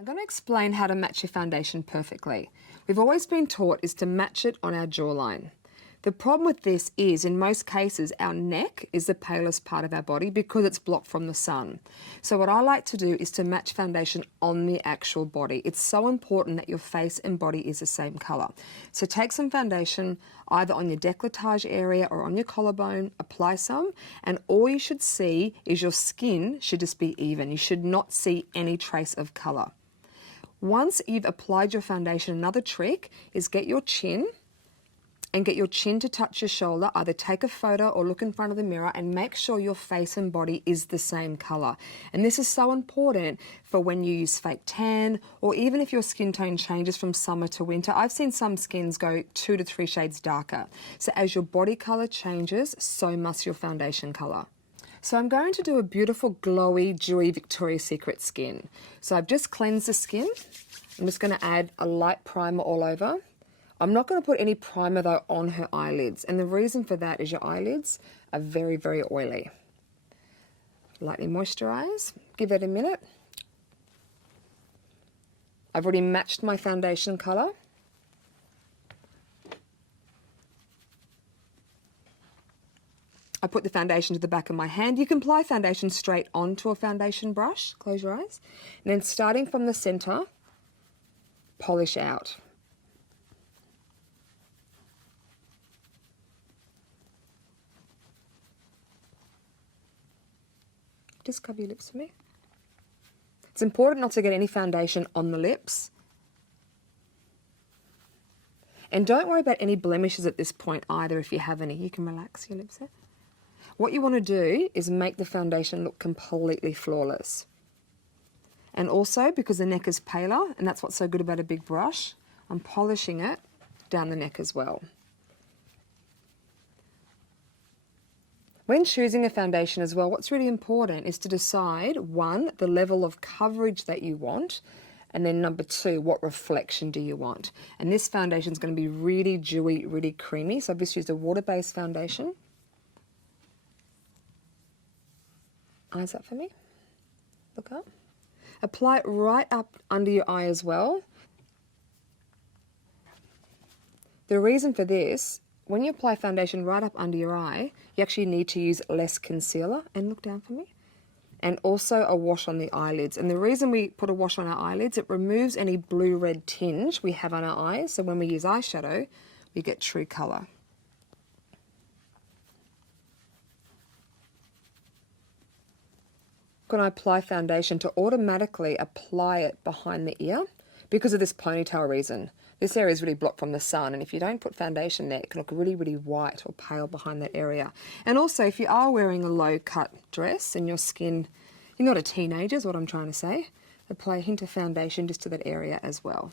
I'm going to explain how to match your foundation perfectly. We've always been taught is to match it on our jawline. The problem with this is, in most cases, our neck is the palest part of our body because it's blocked from the sun. So what I like to do is to match foundation on the actual body. It's so important that your face and body is the same colour. So take some foundation either on your décolletage area or on your collarbone, apply some, and all you should see is your skin should just be even. You should not see any trace of colour. Once you've applied your foundation, another trick is get your chin and get your chin to touch your shoulder. Either take a photo or look in front of the mirror and make sure your face and body is the same colour. And this is so important for when you use fake tan, or even if your skin tone changes from summer to winter. I've seen some skins go 2 to 3 shades darker. So as your body colour changes, so must your foundation colour. So I'm going to do a beautiful glowy, dewy Victoria's Secret skin. So I've just cleansed the skin. I'm just going to add a light primer all over. I'm not going to put any primer though on her eyelids, and the reason for that is your eyelids are very, very oily. Lightly moisturise, give it a minute. I've already matched my foundation colour. I put the foundation to the back of my hand. You can apply foundation straight onto a foundation brush. Close your eyes. And then starting from the centre, polish out. Just cover your lips for me. It's important not to get any foundation on the lips. And don't worry about any blemishes at this point either if you have any. You can relax your lips there. What you want to do is make the foundation look completely flawless. And also, because the neck is paler, and that's what's so good about a big brush, I'm polishing it down the neck as well. When choosing a foundation as well, what's really important is to decide, 1, the level of coverage that you want, and then number 2, what reflection do you want? And this foundation is going to be really dewy, really creamy. So I've just used a water-based foundation. Eyes up for me. Look up. Apply it right up under your eye as well. The reason for this, when you apply foundation right up under your eye, you actually need to use less concealer. And look down for me. And also a wash on the eyelids. And the reason we put a wash on our eyelids, it removes any blue-red tinge we have on our eyes. So when we use eyeshadow, we get true colour. When I apply foundation, to automatically apply it behind the ear because of this ponytail reason. This area is really blocked from the sun, and if you don't put foundation there, it can look really, really white or pale behind that area. And also, if you are wearing a low-cut dress and your skin, you're not a teenager is what I'm trying to say, apply a hint of foundation just to that area as well.